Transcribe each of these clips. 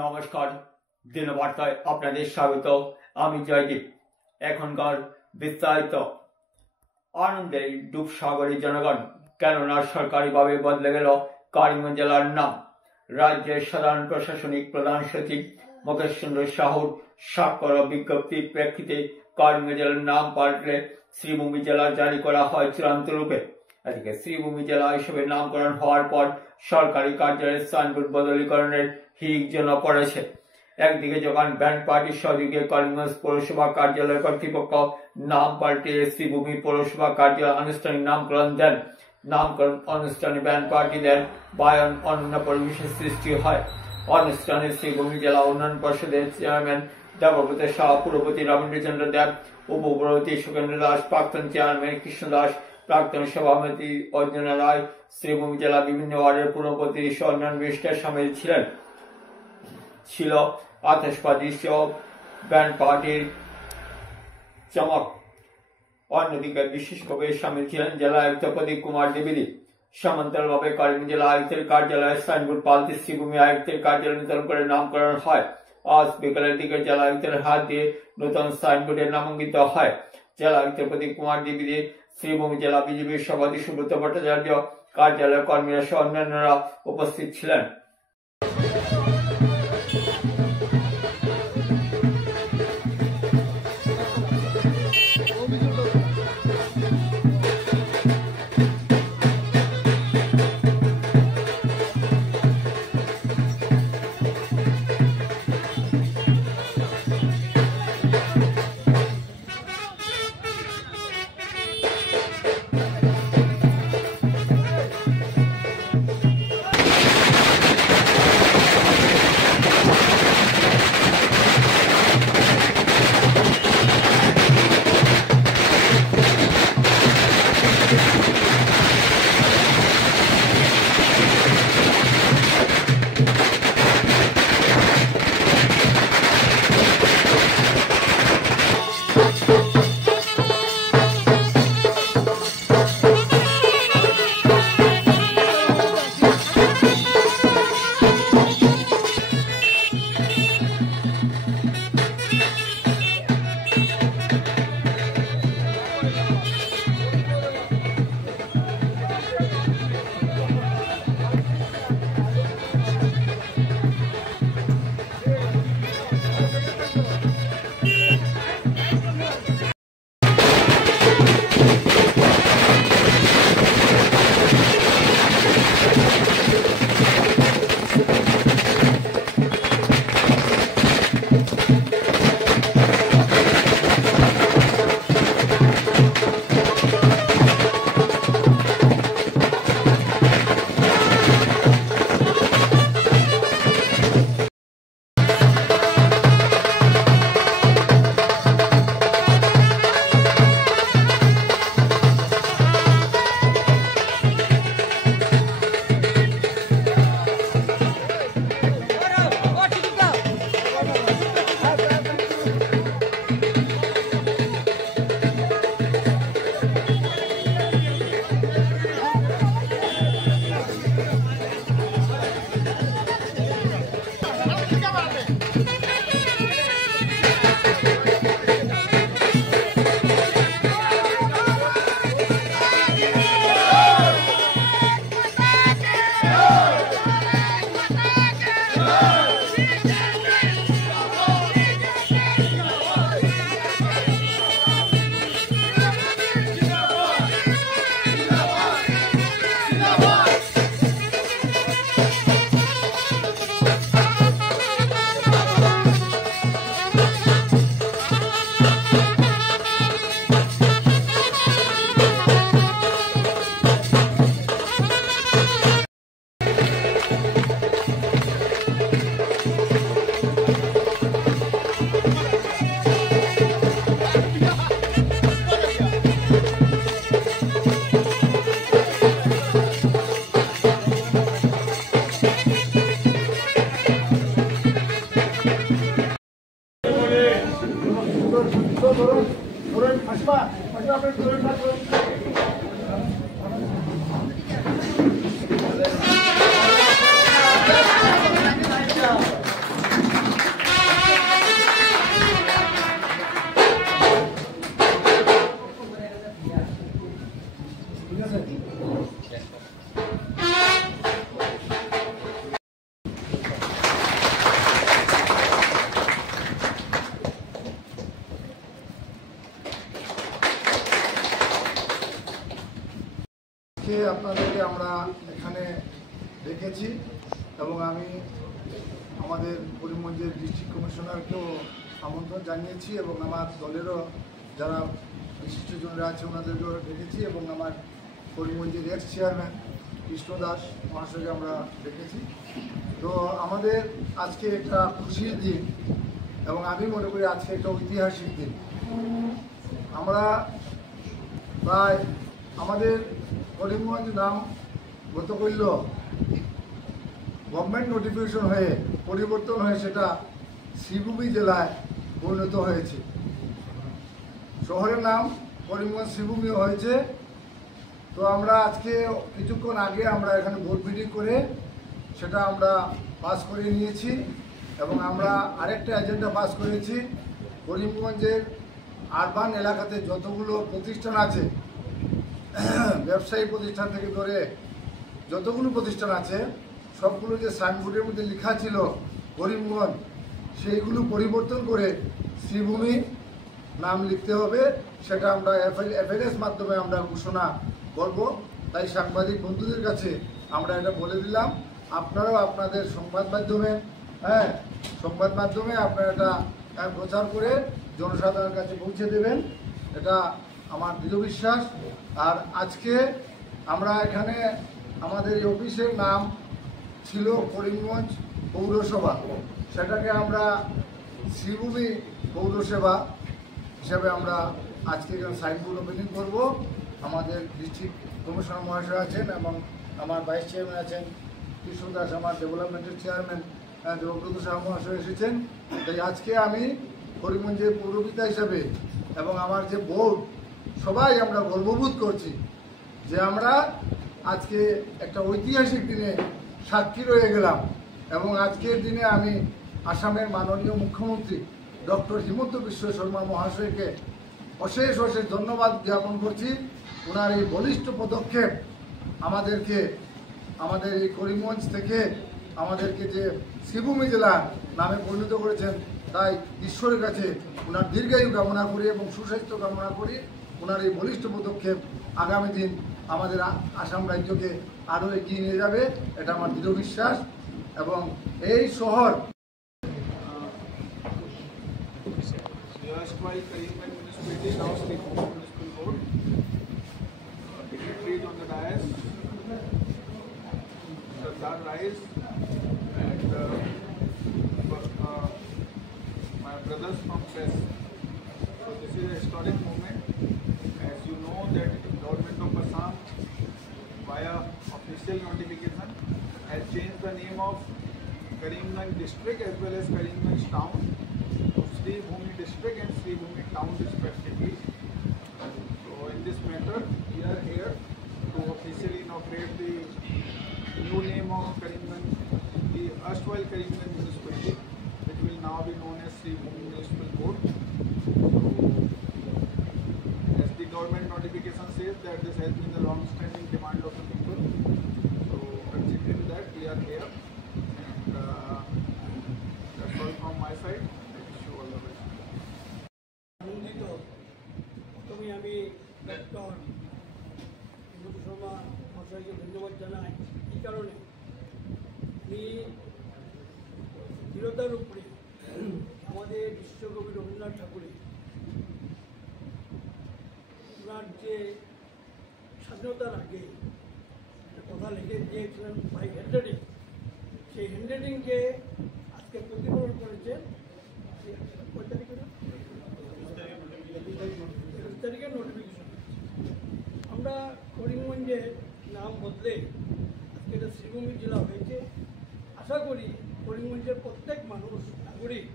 নমস্কার, দিনবার্তায় আপনাদের স্বাগত। আমি জয়দীপ। এখনকার বিস্তারিত। আনন্দের ডুবসাগরের জনগণ, কেননা সরকারিভাবে বদলে গেল করিমগঞ্জ জেলার নাম। রাজ্যের সাধারণ প্রশাসনিক প্রধান সচিব মুকেশ চন্দ্র সাহুর স্বাক্ষর বিজ্ঞপ্তির প্রেক্ষিতে করিমগঞ্জ জেলার নাম পাল্টে শ্রীভূমি জেলা জারি করা হয় চূড়ান্ত রূপে। এদিকে শ্রীভূমি জেলা হিসেবে নামকরণ হওয়ার পর সরকারি কার্যালয়ের সাইনবোর্ড বদলীকরণের হিড়িক যেন পড়েছে। একদিকে যখন ব্যান্ড পার্টির সহযোগে করিমগঞ্জ পৌরসভা কার্যালয় কর্তৃপক্ষ নাম পাল্টে শ্রীভূমি পৌরসভা কার্যালয় আনুষ্ঠানিক নামকরণ দেন, নামকরণ অনুষ্ঠানে ব্যান্ড পার্টি দেন, বায়ন অনন্য পরিবেশের সৃষ্টি হয়। অনুষ্ঠানে শ্রীভূমি জেলা উন্নয়ন পর্ষদের চেয়ারম্যান দেবব্রত শাহ, পুরপতি রবীন্দ্রচন্দ্র দেব, উপপুরপতি সুখেন্দ্র দাস, প্রাক্তন চেয়ারম্যান কৃষ্ণ দাস, প্রাক্তন সভাপতি অর্জুনা রায়, শ্রীভূমি জেলা বিভিন্ন ওয়ার্ডের পুরপতি সহ অন্যান্য বিশিষ্ট সামিল ছিলেন। ছিল আতশবাজি সহ ব্যান্ড পার্টির চমক। অন্যদিকে বিশেষ কবে সামিল ছিলেন জেলা আয়ুক্ত প্রদীপ কুমার দ্বিবেদী। সমান্তরালভাবে করিমগঞ্জ জেলা আয়ুক্তের কার্যালয়ের সাইনবোর্ড পাল্টে শ্রীভূমি আয়ুক্তের কার্যালয় নূতন করে নামকরণ হয়। আজ বিকেলের দিকে জেলা আয়ুক্তের হাত দিয়ে নূতন সাইনবোর্ডে নামাঙ্কিত হয়। জেলা আয়ুক্ত প্রদীপ কুমার দ্বিবেদী, শ্রীভূমি জেলা বিজেপির সভাপতি সুব্রত ভট্টাচার্য, কার্যালয়ের কর্মীরা সহ অন্যান্যরা উপস্থিত ছিলেন। আছে। আপনাদেরকে আমরা এখানে দেখেছি এবং আমি আমাদের করিমগঞ্জের ডিস্ট্রিক্ট কমিশনারকেও আমন্ত্রণ জানিয়েছি এবং আমার দলেরও যারা বিশিষ্টজনরা আছে ওনাদেরকেও দেখেছি এবং আমার করিমগঞ্জের এক্স চেয়ারম্যান কৃষ্ণ দাস মহাশয়কে আমরা দেখেছি। তো আমাদের আজকে একটা খুশির দিন এবং আমি মনে করি আজকে একটা ঐতিহাসিক দিন। আমরা প্রায় আমাদের করিমগঞ্জ নাম গত করল গভর্নমেন্ট নোটিফিকেশন হয়ে পরিবর্তন হয়ে সেটা শ্রীভূমি জেলায় পরিণত হয়েছে। শহরের নাম করিমগঞ্জ শ্রীভূমি হয়েছে। তো আমরা আজকে কিছুক্ষণ আগে আমরা এখানে বোর্ড মিটিং করে সেটা আমরা পাস করে নিয়েছি এবং আমরা আরেকটা এজেন্ডা পাস করেছি। করিমগঞ্জের আরবান এলাকাতে যতগুলো প্রতিষ্ঠান আছে, ব্যবসায়ী প্রতিষ্ঠান থেকে ধরে যতগুলো প্রতিষ্ঠান আছে সবগুলো যে সাইনবোর্ডের মধ্যে লেখা ছিল করিমগঞ্জ, সেইগুলো পরিবর্তন করে শ্রীভূমি নাম লিখতে হবে। সেটা আমরা এফএলএস মাধ্যমে আমরা ঘোষণা করব। তাই সাংবাদিক বন্ধুদের কাছে আমরা এটা বলে দিলাম। আপনারাও আপনাদের সংবাদ মাধ্যমে আপনারা এটা প্রচার করে জনসাধারণের কাছে পৌঁছে দেবেন, এটা আমার দৃঢ় বিশ্বাস। আর আজকে আমরা এখানে আমাদের এই অফিসের নাম ছিল করিমগঞ্জ পৌরসভা, সেটাকে আমরা শ্রীভূমি পৌরসভা হিসাবে আমরা আজকে এখানে সাইনবোর্ড ওপেনিং করব। আমাদের ডিস্ট্রিক্ট কমিশনার মহাশয় আছেন এবং আমার ভাইস চেয়ারম্যান আছেন কৃষ্ণ দাস, আমার ডেভেলপমেন্টের চেয়ারম্যান দেবব্রত সাহা মহাশয় এসেছেন। তাই আজকে আমি করিমগঞ্জের পৌরপিতা হিসাবে এবং আমার যে বোর্ড সবাই আমরা গর্ববোধ করছি যে আমরা আজকে একটা ঐতিহাসিক দিনে সাক্ষী রয়ে গেলাম। এবং আজকের দিনে আমি আসামের মাননীয় মুখ্যমন্ত্রী ডক্টর হিমন্ত বিশ্ব শর্মা মহাশয়কে অশেষ ধন্যবাদ জ্ঞাপন করছি। ওনার এই বলিষ্ঠ পদক্ষেপ আমাদেরকে আমাদের এই করিমগঞ্জ থেকে আমাদেরকে যে শ্রীভূমি জেলা নামে পরিণত করেছেন, তাই ঈশ্বরের কাছে ওনার দীর্ঘায়ু কামনা করি এবং সুস্বাস্থ্য কামনা করি। ওনার এই বলিষ্ঠ পদক্ষেপ আগামী দিন আমাদের আসাম রাজ্যকে আরও এগিয়ে নিয়ে যাবে, এটা আমার দৃঢ় বিশ্বাস। এবং এই শহর my brothers from press. So this is a historic moment. As you know that Government of Assam via official notification has changed the name of Karimganj district as well as Karimganj town to Sribhumi district and Sribhumi town respectively. So in this matter we are here to officially inaugurate the new name of Karimganj, the erstwhile Karimganj municipality, which will now be known as Sribhumi Municipal Board. As the government notification says that this has been the long-standing demand of the people. So considering that, we are here, and that's all from my side. I wish you all the best. প্রথমে আমি doctor Himanta Sharma মহাশয়কে ধন্যবাদ জানাই এই কারণে উনি দৃঢ়তার উপরে আমাদের বিশ্বকবি রবীন্দ্রনাথ ঠাকুরের ওনার যে স্বাধীনতার আগে একটা কথা লিখে দিয়েছিলেন বাই হ্যান্ডরাইটিং, সেই হ্যান্ডরাইটিংকে আজকে প্রতিফলন করেছে। কয় তারিখে? 21 তারিখে নোটিফিকেশন। আমরা করিমগঞ্জের নাম বদলে আজকে এটা শ্রীভূমি জেলা হয়েছে। আশা করি করিমগঞ্জের প্রত্যেক মানুষ নাগরিক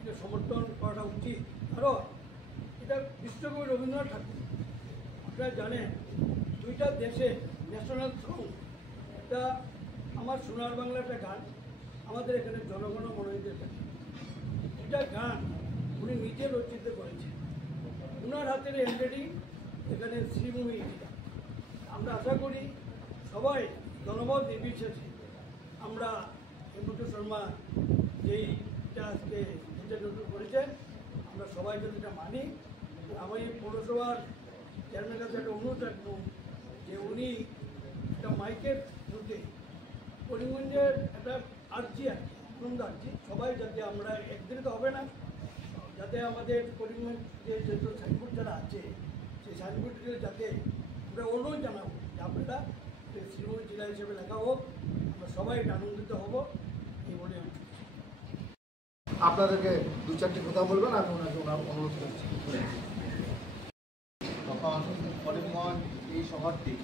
এটা সমর্থন করাটা উচিত। কারণ এটা বিশ্বকবি রবীন্দ্রনাথ ঠাকুর, আপনারা জানেন, দুইটা দেশে ন্যাশনাল সং, এটা আমার সোনার বাংলা একটা গান, আমাদের এখানে জনগণ মনোনীত এটা গান উনি নিজে রচিত করেছেন। ওনার হাতের হ্যান্ডরাইটিং এখানে শ্রীভূমি জেলা। আশা করি সবাই জনমত নির্বিশেষে আমরা হেমন্ত শর্মা যেইটা আজকে ইন্টারভিউ করেছেন আমরা সবাই যদি এটা মানি। আমি পৌরসভার চেয়ারম্যানের কাছে একটা অনুরোধ রাখবো যে উনি একটা মাইকের থ্রুতে করিমগঞ্জের একটা আর্জি আনন্দ আর্জি সবাই যাতে আমরা একদিনে তো হবে না, যাতে আমাদের করিমগঞ্জ যে যত সাইনবোর্ড যারা আছে সেই সাইনবোর্ডগুলো যাতে আমরা অনুরোধ জানাবো যে আপনারা শ্রীমঙ্গল জেলা হিসেবে লেখা হোক, আমরা সবাই এটা আনন্দিত হব এই বলে আমি আপনাদেরকে দু চারটি কথা বলবেন, আমি ওনাকে অনুরোধ করছি। তখন করিমগঞ্জ এই শহরটি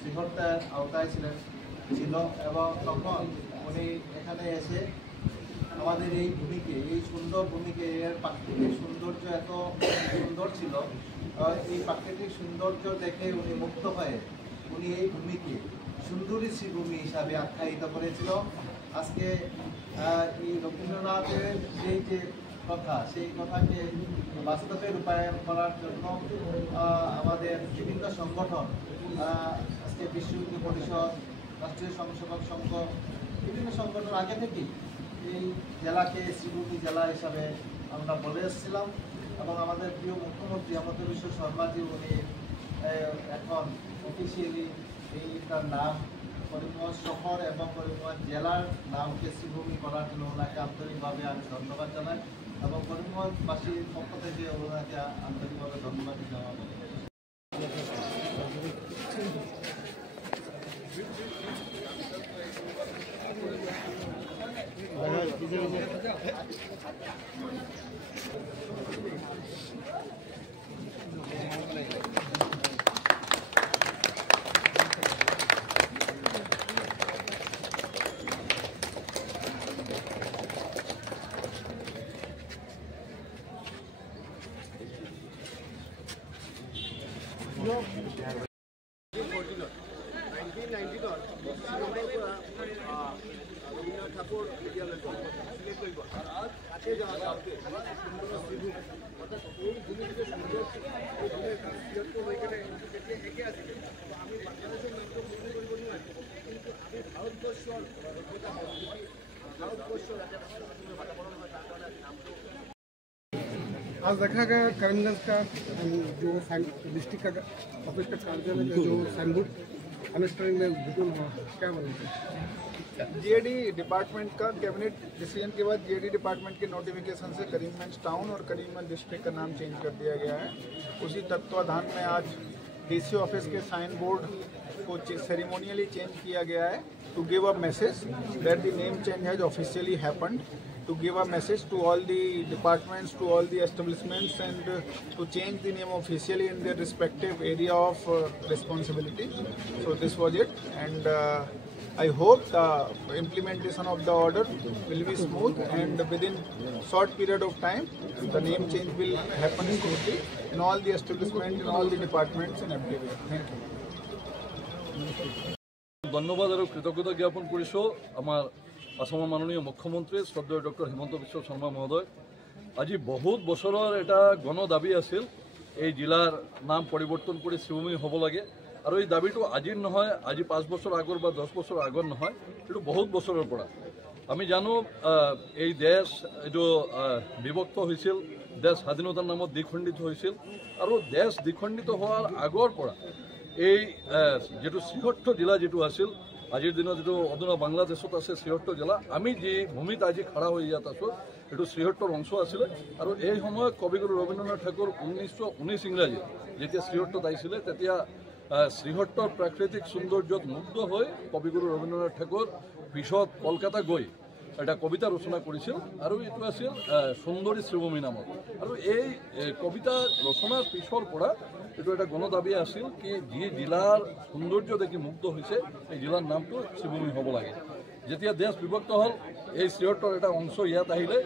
শৃঙ্খলতার আওতায় ছিল এবং তখন উনি এখানে এসে আমাদের এই ভূমিকে, এই সুন্দর ভূমিকে, এর প্রাকৃতিক সৌন্দর্য এত সুন্দর ছিল, এই প্রাকৃতিক সৌন্দর্য দেখে উনি মুগ্ধ হয়ে উনি এই ভূমিকে সুন্দরী শ্রীভূমি হিসাবে আখ্যায়িত করেছিল। আজকে এই রবীন্দ্রনাথের যে কথা, সেই কথাকে বাস্তবে রূপায়ণ করার জন্য আমাদের বিভিন্ন সংগঠন, আজকে বিশ্ব হিন্দু পরিষদ, রাষ্ট্রীয় স্বয়ংসেবক সংঘ, বিভিন্ন সংগঠন আগে থেকেই এই জেলাকে শ্রীভূমি জেলা হিসাবে আমরা বলে এসেছিলাম এবং আমাদের প্রিয় মুখ্যমন্ত্রী হিমন্ত বিশ্ব শর্মাজি উনি এখন অফিসিয়ালি এইটার নাম করিমগঞ্জ শহর এবং করিমগঞ্জ জেলার নামকে শ্রীভূমি করার জন্য ওনাকে আন্তরিকভাবে আমি ধন্যবাদ জানাই এবং করিমগঞ্জবাসীর পক্ষ থেকে ওনাকে আন্তরিকভাবে ধন্যবাদ জানাবো। রবীন্দ্রনাথ ঠাকুর বিদ্যালয় কাছে যাওয়া কাউকে অর্থাৎ এই ভূমি থেকে সুন্দর এই ভূমির ওইখানে একে আছে। তো আমি বাংলাদেশের নাম তো মনে করবো না, কিন্তু আমি ভারতবর্ষর वातावरण হয় তার কারণে নাম তো। आज देखा गया करीमगंज का जो डिस्ट्रिक्ट का ऑफिस का कार्यालय का जो साइनबोर्ड अनस्टरिंग में विपुल हुआ, क्या बोलेंगे? जीएडी डिपार्टमेंट का कैबिनेट डिसीजन के बाद जीएडी डिपार्टमेंट के नोटिफिकेशन से करीमगंज टाउन और करीमगंज डिस्ट्रिक्ट का नाम चेंज कर दिया गया है। उसी तत्वाधान में आज डीसी ऑफिस के साइन बोर्ड को सेरेमोनियली चेंज किया गया है to give a message that the name change has officially happened, to give a message to all the departments, to all the establishments, and to change the name officially in their respective area of responsibility. So this was it, and I hope the implementation of the order will be smooth, and within short period of time the name change will happen smoothly in all the establishments, in all the departments and everywhere. Thank you. ধন্যবাদ আৰু কৃতজ্ঞতা জ্ঞাপন কৰিছোঁ আমাৰ অসমৰ মাননীয় মুখ্যমন্ত্ৰী শ্ৰদ্ধেয় doctor Himanta Biswa Sarma মহোদয়। আজি বহুত বছৰৰ এটা গণ দাবী আছিল এই জিলাৰ নাম পৰিৱৰ্তন কৰি শ্ৰীভূমি হ'ব লাগে, আৰু এই দাবীটো আজিৰ নহয়, আজি 5 বছৰ আগৰ বা 10 বছৰ আগৰ নহয়, এইটো বহুত বছৰৰ পৰা। আমি জানো এই দেশ এইটো বিভক্ত হৈছিল, দেশ স্বাধীনতাৰ নামত দ্বিখণ্ডিত হৈছিল, আৰু দেশ দ্বিখণ্ডিত হোৱাৰ আগৰ পৰা এই যেটো শ্ৰীহট্ট জিলা যেটো আছিল, আজিৰ দিনত যেটো অধুনা বাংলাদেশত আছে শ্ৰীহট্ট জিলা, আমি যি ভূমিত আজি খাৰা হৈ ইয়াত আছোঁ এইটো শ্ৰীহট্টৰ অংশ আছিলে। আৰু এই সময়ত কবিগুৰু ৰবীন্দ্ৰনাথ ঠাকুৰ 1919 ইংৰাজী যেতিয়া শ্ৰীহট্টত আহিছিলে, তেতিয়া শ্ৰীহট্টৰ প্ৰাকৃতিক সৌন্দৰ্যত মুগ্ধ হৈ কবিগুৰু ৰবীন্দ্ৰনাথ ঠাকুৰ পিছত কলকাতা গৈ এটা কবিতা ৰচনা কৰিছিল, আৰু এইটো আছিল সুন্দৰী শ্ৰীভূমি নামত। আৰু এই কবিতা ৰচনাৰ পিছৰ পৰা এইটো এটা গণ দাবী আছিল কি যি জিলাৰ সৌন্দৰ্য দেখি মুগ্ধ হৈছে এই জিলাৰ নামটো শ্ৰীভূমি হ'ব লাগে। যেতিয়া দেশ বিভক্ত হ'ল, এই শ্ৰীহট্টৰ এটা অংশ ইয়াত আহিলে,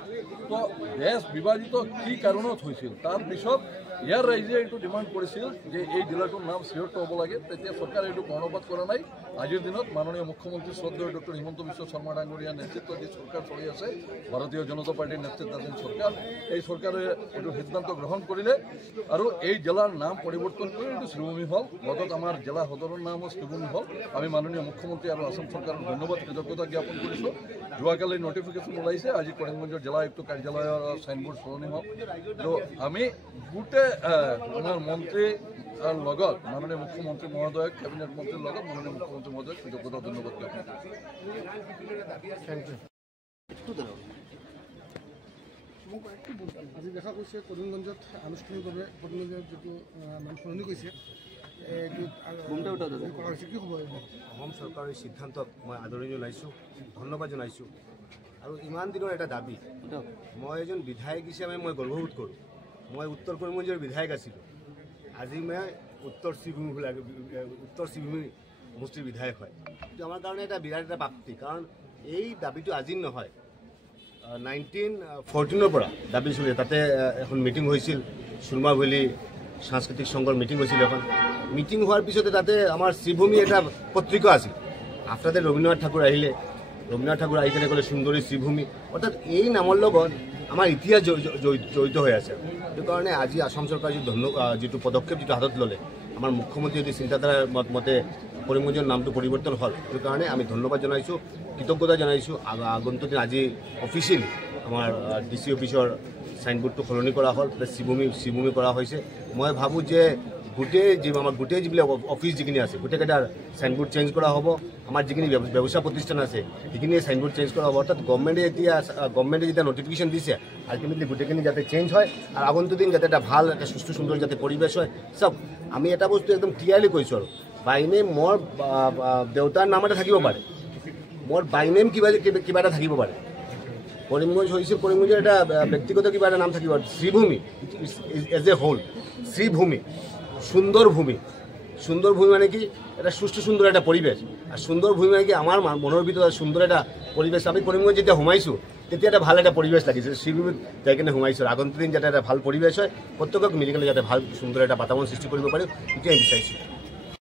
তো দেশ বিভাজিত কি কাৰণত হৈছিল, তাৰ পিছত ইয়াৰ ৰাইজে এইটো ডিমাণ্ড কৰিছিল যে এই জিলাটোৰ নাম শ্ৰীহট্ট হ'ব লাগে। তেতিয়া চৰকাৰে এইটো কৰ্ণপাত কৰা নাই। আজিৰ দিনত মাননীয় মুখ্যমন্ত্ৰী শ্ৰদ্ধেয় ডক্টৰ হিমন্ত বিশ্ব শৰ্মা ডাঙৰীয়াৰ নেতৃত্বত যি চৰকাৰ চলি আছে, ভাৰতীয় জনতা পাৰ্টীৰ নেতৃত্বাধীন চৰকাৰ, এই চৰকাৰে এইটো সিদ্ধান্ত গ্ৰহণ কৰিলে আৰু এই জিলাৰ নাম পৰিৱৰ্তন কৰি এইটো শ্ৰীভূমি হ'ল। লগত আমাৰ জিলা সদৰৰ নামো শ্ৰীভূমি হ'ল। আমি মাননীয় মুখ্যমন্ত্ৰী আৰু আসাম চৰকাৰক ধন্যবাদ কৃতজ্ঞতা জ্ঞাপন কৰিছোঁ। যোৱাকালি নটিফিকেশ্যন ওলাইছে, আজি কৰিমগঞ্জৰ জিলা আয়ুক্ত কাৰ্যালয়ৰ চাইনবোৰ্ড সলনি হ'ল। তো আমি গোটেই আমাৰ মন্ত্ৰী লগত মাননীয় মুখ্যমন্ত্ৰী মহোদয়ক, কেবিনেট মন্ত্ৰীৰ লগত মাননীয় মুখ্যমন্ত্ৰী মহোদয়ক কৃতজ্ঞতা ধন্যবাদ জ্ঞাপন কৰিছোঁ। মোক একটু বলবেন, আজি দেখা গৈছে কৰিমগঞ্জত আনুষ্ঠানিকভাৱে কৰিমগঞ্জৰ যিটো নাম সলনি কৰিছে, কৰা হৈছে, কি হ'ব? অসম চৰকাৰৰ সিদ্ধান্তক মই আদৰণি জনাইছোঁ, ধন্যবাদ জনাইছোঁ। আৰু ইমান দিনৰ এটা দাবী, মই এজন বিধায়ক হিচাপে মই গৰ্ববোধ কৰোঁ। মই উত্তৰ কৰিমগঞ্জৰ বিধায়ক আছিলোঁ, আজি মই উত্তৰ শ্ৰীভূমি সমষ্টিৰ বিধায়ক হয়। এইটো আমাৰ কাৰণে এটা বিৰাট এটা প্ৰাপ্তি, কাৰণ এই দাবীটো আজিৰ নহয়, 1914 পৰা দাবী চলি। তাতে এখন মিটিং হৈছিল, সুৰমা ভেলী সাংস্কৃতিক সংঘৰ মিটিং হৈছিল। এখন মিটিং হোৱাৰ পিছতে তাতে আমাৰ শ্ৰীভূমি এটা পত্ৰিকা আছিল। আফটাৰতে ৰবীন্দ্ৰনাথ ঠাকুৰ আহিলে, ৰবীন্দ্ৰনাথ ঠাকুৰ আহি কেনে ক'লে সুন্দৰী শ্ৰীভূমি, অৰ্থাৎ এই নামৰ লগত আমাৰ ইতিহাস জড়িত হৈ আছে। সেইটো কাৰণে আজি আসাম চৰকাৰে যিটো পদক্ষেপ যিটো হাতত ল'লে, আমাৰ মুখ্যমন্ত্ৰী যদি চিন্তাধাৰাৰ মতে কৰিমগঞ্জৰ নামটো পৰিৱৰ্তন হ'ল, সেইটো কাৰণে আমি ধন্যবাদ জনাইছোঁ, কৃতজ্ঞতা জনাইছোঁ। আগন্তুক দিন আজি অফিচিয়েলি আমাৰ DC অফিচৰ চাইনবোৰ্ডটো সলনি কৰা হ'ল, শ্ৰীভূমি কৰা হৈছে। মই ভাবোঁ যে গোটেই যিবিলাক অফিচ যিখিনি আছে, গোটেইকেইটাৰ চাইনবোৰ্ড চেঞ্জ কৰা হ'ব। আমাৰ যিখিনি ব্যৱসায় প্ৰতিষ্ঠান আছে সেইখিনি চাইনবোৰ্ড চেঞ্জ কৰা হ'ব। অৰ্থাৎ গভৰ্ণমেণ্টে যেতিয়া নটিফিকেশ্যন দিছে, আল্টিমেটলি গোটেইখিনি যাতে চেঞ্জ হয় আৰু আগন্তুক দিন যাতে এটা ভাল, এটা সুস্থ সুন্দৰ যাতে পৰিৱেশ হয়। চব আমি এটা বস্তু একদম ক্লিয়াৰলি কৈছোঁ, আৰু বাইনেম মোৰ দেউতাৰ নাম এটা থাকিব পাৰে, মোৰ বাইনেম কিবা এটা থাকিব পাৰে। কৰিমগঞ্জ হৈছিল, কৰিমগঞ্জৰ এটা ব্যক্তিগত কিবা এটা নাম থাকিব। Sribhumi as a whole, Sribhumi, সুন্দৰ ভূমি মানে কি এটা সুস্থ সুন্দৰ এটা পৰিৱেশ। আৰু সুন্দৰ ভূমি মানে কি আমাৰ মনৰ ভিতৰত সুন্দৰ এটা পৰিৱেশ। আমি কৰিমগঞ্জ যেতিয়া সোমাইছোঁ তেতিয়া এটা ভাল এটা পৰিৱেশ লাগিছে। শ্ৰীভূমিত যাই কিনে সোমাইছোঁ, আগন্তুক দিন যাতে এটা ভাল পৰিৱেশ হয়, প্ৰত্যেকক মিলি কিনে যাতে ভাল সুন্দৰ এটা বাতাবৰণ সৃষ্টি কৰিব পাৰোঁ, এতিয়াই বিচাৰিছোঁ।